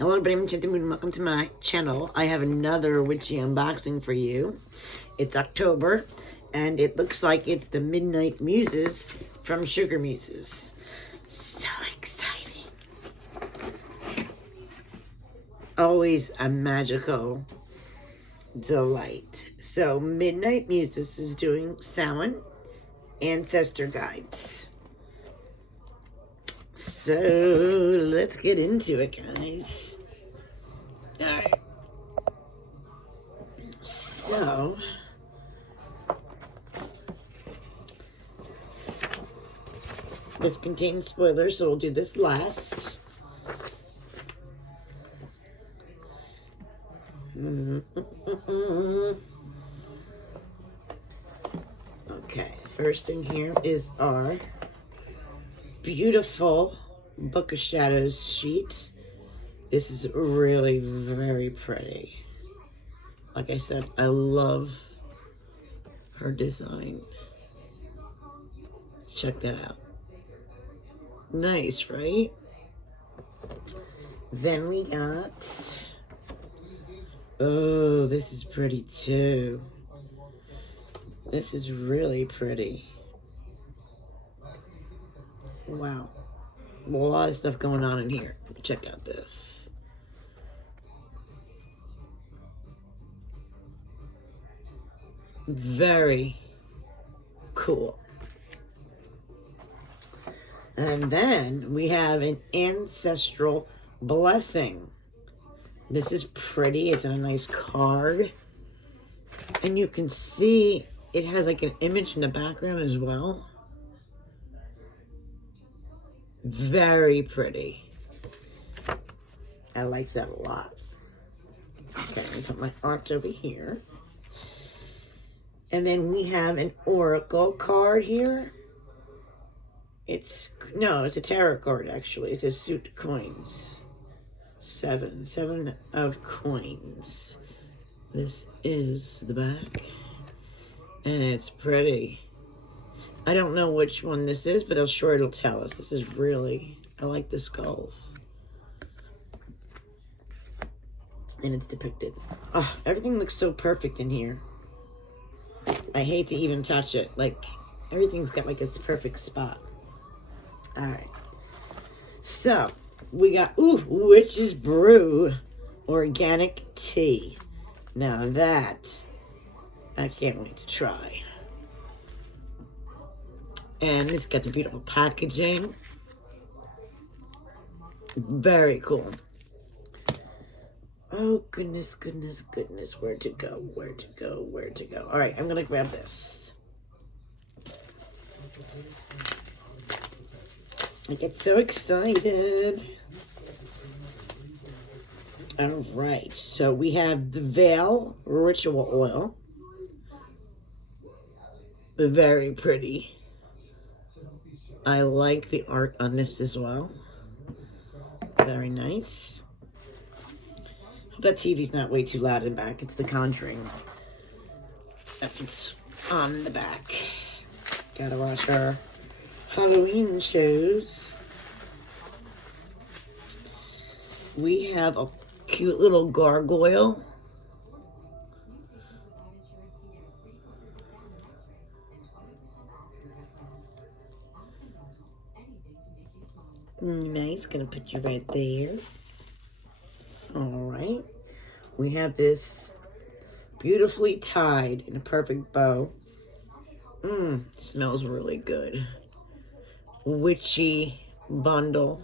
Hello everybody, I'm Enchanted Moon and welcome to my channel. I have another witchy unboxing for you. It's October and it looks like it's the Midnight Muses from SugarMuses. So exciting. Always a magical delight. So Midnight Muses is doing Samhain ancestor guides. So let's get into it, guys. All right. So this contains spoilers, so we'll do this last. Okay, first thing here is our beautiful Book of Shadows sheet. This is really very pretty. Like I said, I love her design. Check that out. Nice, right? Then we got, oh, this is pretty too. This is really pretty. Wow. A lot of stuff going on in here. Check out this. Very cool. And then we have an ancestral blessing. This is pretty. It's in a nice card. And you can see it has like an image in the background as well. Very pretty. I like that a lot. Okay, let me put my art over here. And then we have an oracle card here. It's a tarot card actually. It's a suit coins. Seven of coins. This is the back. And it's pretty. I don't know which one this is, but I'm sure it'll tell us. This is really, I like the skulls. And it's depicted. Oh, everything looks so perfect in here. I hate to even touch it. Like, everything's got like its perfect spot. All right. So, we got, Witch's Brew organic tea. Now that, I can't wait to try. And it's got the beautiful packaging. Very cool. Oh, goodness, goodness, goodness. Where to go, where to go, where to go. All right, I'm going to grab this. I get so excited. All right, so we have the Veil Ritual Oil. Very pretty. I like the art on this as well. Very nice. That TV's not way too loud in the back. It's The Conjuring. That's what's on the back. Gotta watch our Halloween shows. We have a cute little gargoyle. Nice, gonna put you right there. All right, we have this beautifully tied in a perfect bow. Smells really good. Witchy bundle.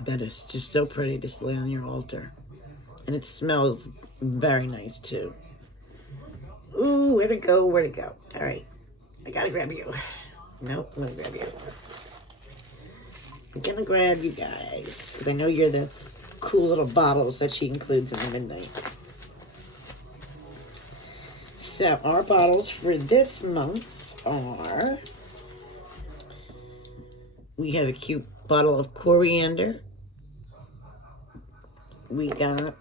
That is just so pretty to lay on your altar. And it smells very nice too. Ooh, where to go, where to go. All right, I gotta grab you. Nope, I'm gonna grab you. I'm gonna grab you guys, because I know you're the cool little bottles that she includes in the Midnight. So, our bottles for this month are, we have a cute bottle of coriander. We got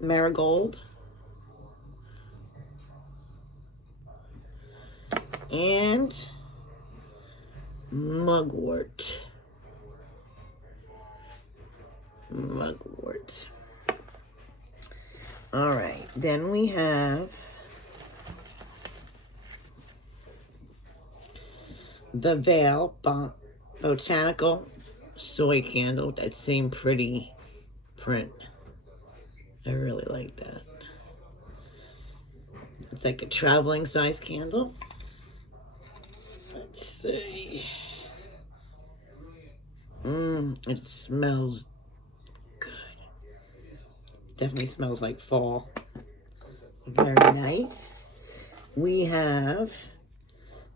marigold. And mugwort. Mugwort. All right, then we have the Veil Botanical Soy Candle. That same pretty print. I really like that. It's like a traveling size candle. Let's see. It smells good. Definitely smells like fall. Very nice. We have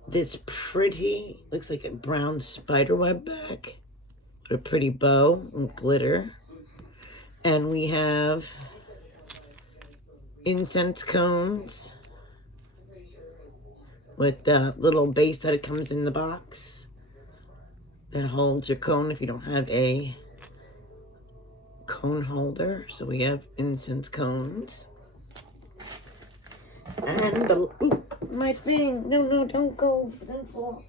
this pretty, looks like a brown spiderweb bag with a pretty bow and glitter. And we have incense cones with the little base that it comes in the box that holds your cone if you don't have a cone holder. So we have incense cones. And the, ooh, my thing. No, don't go. Don't fall.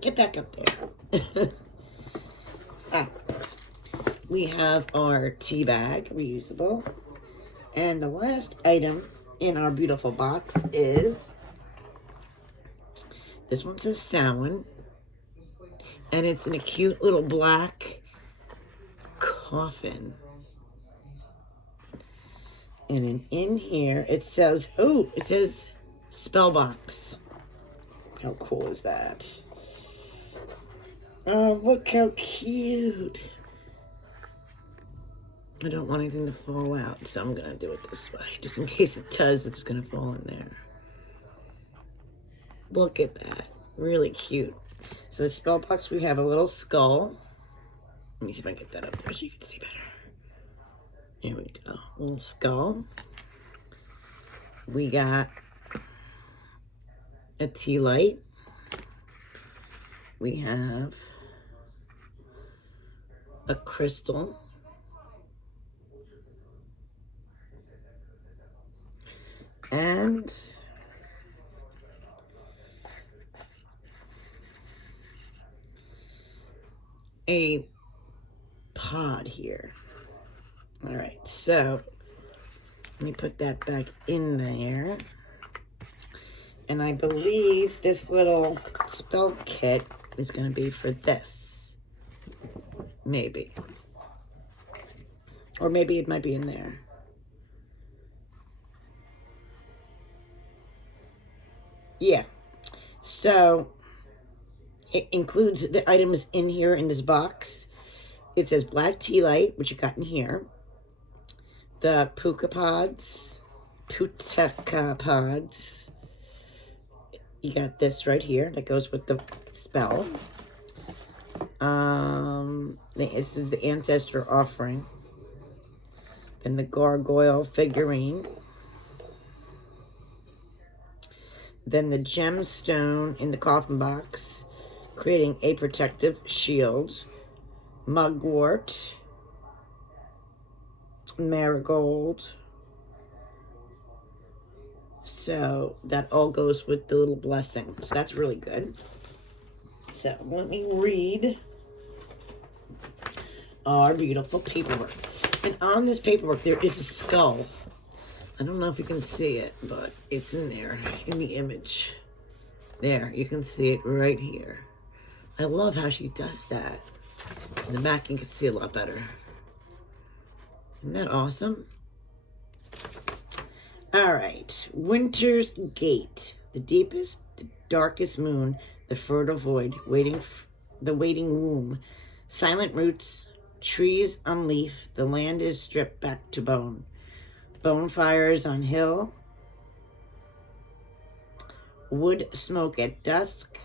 Get back up there. We have our tea bag, reusable. And the last item in our beautiful box is, this one says Samhain. And it's in a cute little black coffin. And in here, it says, it says spell box. How cool is that? Oh, look how cute. I don't want anything to fall out, so I'm going to do it this way. Just in case it does, it's going to fall in there. Look at that. Really cute. So the spell box, we have a little skull. Let me see if I can get that up there so you can see better. There we go. Little skull. We got a tea light. We have a crystal. And a pod here. All right, so let me put that back in there. And I believe this little spell kit is going to be for this. Maybe. Or maybe it might be in there. Yeah. So it includes the items in here in this box. It says black tea light, which you got in here. The puka pods. You got this right here that goes with the spell. This is the ancestor offering. Then the gargoyle figurine. Then the gemstone in the coffin box, creating a protective shield. Mugwort. Marigold. So that all goes with the little blessing. So that's really good. So let me read our beautiful paperwork. And on this paperwork, there is a skull. I don't know if you can see it, but it's in there, in the image. There, you can see it right here. I love how she does that. In the back, you can see a lot better. Isn't that awesome? All right, Winter's Gate. The deepest, the darkest moon, the fertile void, the waiting womb. Silent roots, trees on leaf, the land is stripped back to bone. Bonfires on hill, wood smoke at dusk,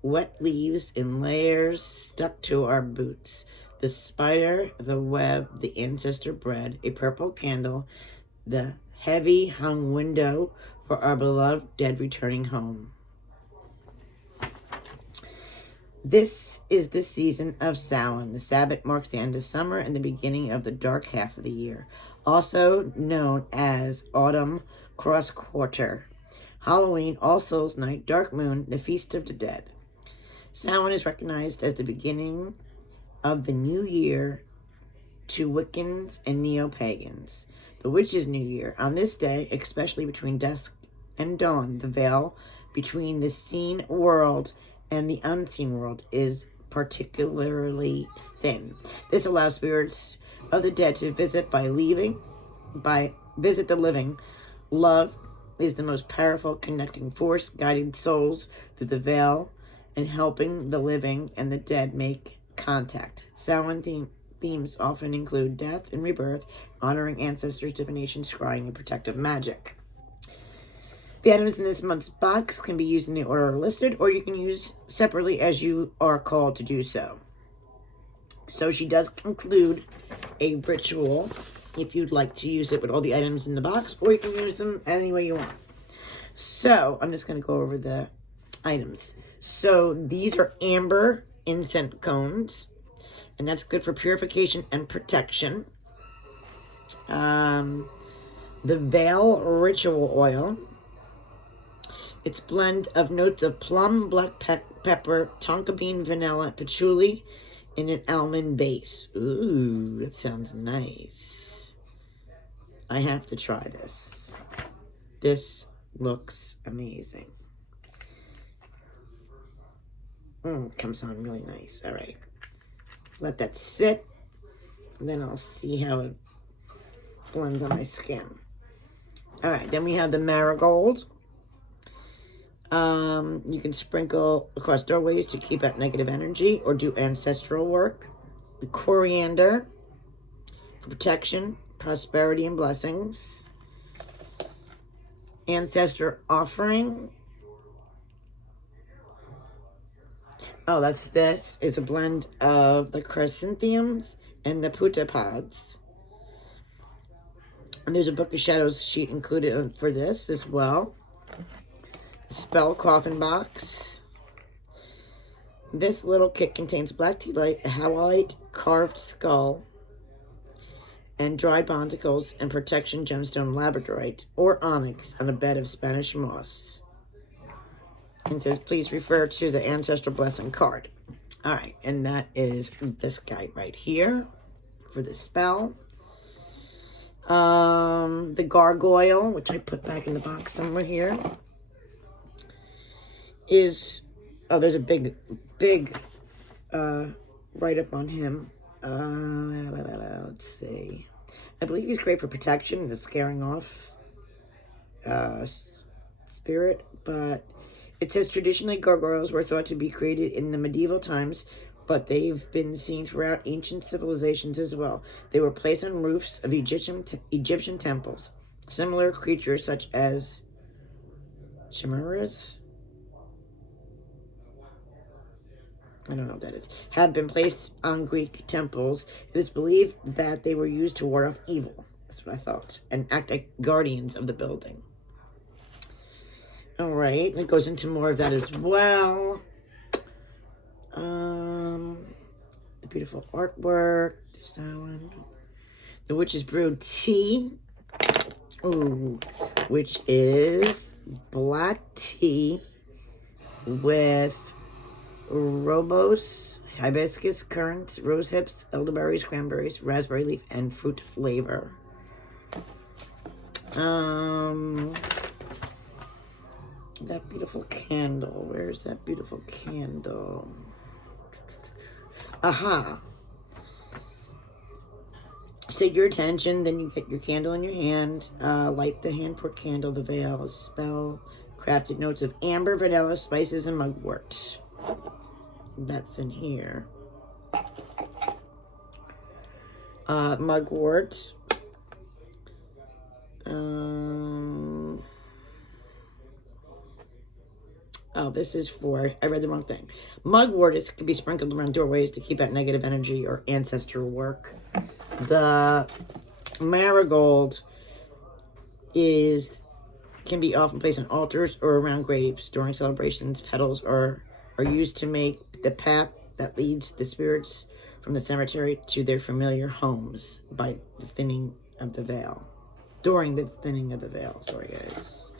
wet leaves in layers stuck to our boots. The spider, the web, the ancestor bread, a purple candle, the heavy hung window for our beloved dead returning home. This is the season of Samhain. The Sabbath marks the end of summer and the beginning of the dark half of the year, also known as autumn cross quarter. Halloween, All Souls Night, Dark Moon, the Feast of the Dead. Samhain is recognized as the beginning of the new year to Wiccans and neo-pagans. The witches' new year. On this day, especially between dusk and dawn, the veil between the seen world and the unseen world is particularly thin. This allows spirits of the dead to visit visit the living. Love is the most powerful connecting force, guiding souls through the veil and helping the living and the dead make contact. Samhain themes often include death and rebirth, honoring ancestors, divination, scrying, and protective magic. The items in this month's box can be used in the order listed, or you can use separately as you are called to do so. So she does include a ritual if you'd like to use it with all the items in the box, or you can use them any way you want. So I'm just going to go over the items. So these are amber incense cones, and that's good for purification and protection. The Veil Ritual Oil. It's a blend of notes of plum, black pepper, tonka bean, vanilla, patchouli, and an almond base. Ooh, that sounds nice. I have to try this. This looks amazing. It comes on really nice. All right. Let that sit. And then I'll see how it blends on my skin. All right. Then we have the marigold. You can sprinkle across doorways to keep out negative energy or do ancestral work. The coriander for protection, prosperity, and blessings. Ancestor offering. Oh, this is a blend of the chrysanthemums and the puta pods. And there's a Book of Shadows sheet included for this as well. The spell coffin box. This little kit contains black tea light, a halide carved skull, and dried bonticles and protection gemstone labradorite or onyx on a bed of Spanish moss. And says, please refer to the ancestral blessing card. All right, and that is this guy right here for the spell. The gargoyle, which I put back in the box somewhere here, is, oh, there's a big write-up on him. Let's see. I believe he's great for protection and scaring off spirit, but it says traditionally gargoyles were thought to be created in the medieval times, but they've been seen throughout ancient civilizations as well. They were placed on roofs of Egyptian temples. Similar creatures such as chimeras, I don't know what that is, have been placed on Greek temples. It is believed that they were used to ward off evil. That's what I thought. And act like guardians of the building. All right, and it goes into more of that as well. The beautiful artwork. There's that one. The Witch's Brew tea. Ooh, which is black tea with rooibos, hibiscus, currants, rose hips, elderberries, cranberries, raspberry leaf, and fruit flavor. That beautiful candle. Where's that beautiful candle? Aha. Set your attention, then you get your candle in your hand. Light the hand-poured candle, the veil, spell, crafted notes of amber, vanilla, spices, and mugwort. That's in here. Mugwort. Oh, this is for, I read the wrong thing. Mugwort can be sprinkled around doorways to keep out negative energy or ancestral work. The marigold can be often placed on altars or around graves during celebrations. Petals are used to make the path that leads the spirits from the cemetery to their familiar homes by the thinning of the veil. During the thinning of the veil. Sorry, guys.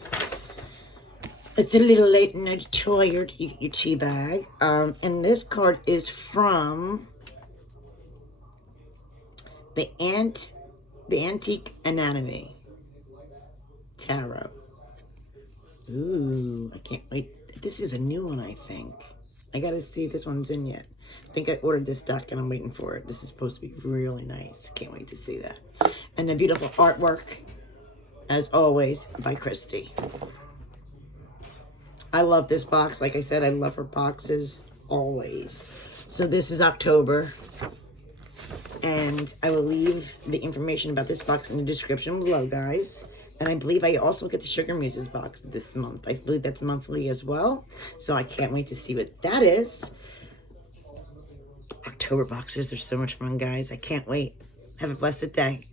It's a little late night toy, your tea bag. And this card is from the Antique Anatomy Tarot. Ooh, I can't wait. This is a new one, I think. I gotta see if this one's in yet. I think I ordered this deck and I'm waiting for it. This is supposed to be really nice. Can't wait to see that. And the beautiful artwork, as always, by Kristy. I love this box. Like I said, I love her boxes always. So this is October. And I will leave the information about this box in the description below, guys. And I believe I also get the SugarMuses box this month. I believe that's monthly as well. So I can't wait to see what that is. October boxes are so much fun, guys. I can't wait. Have a blessed day.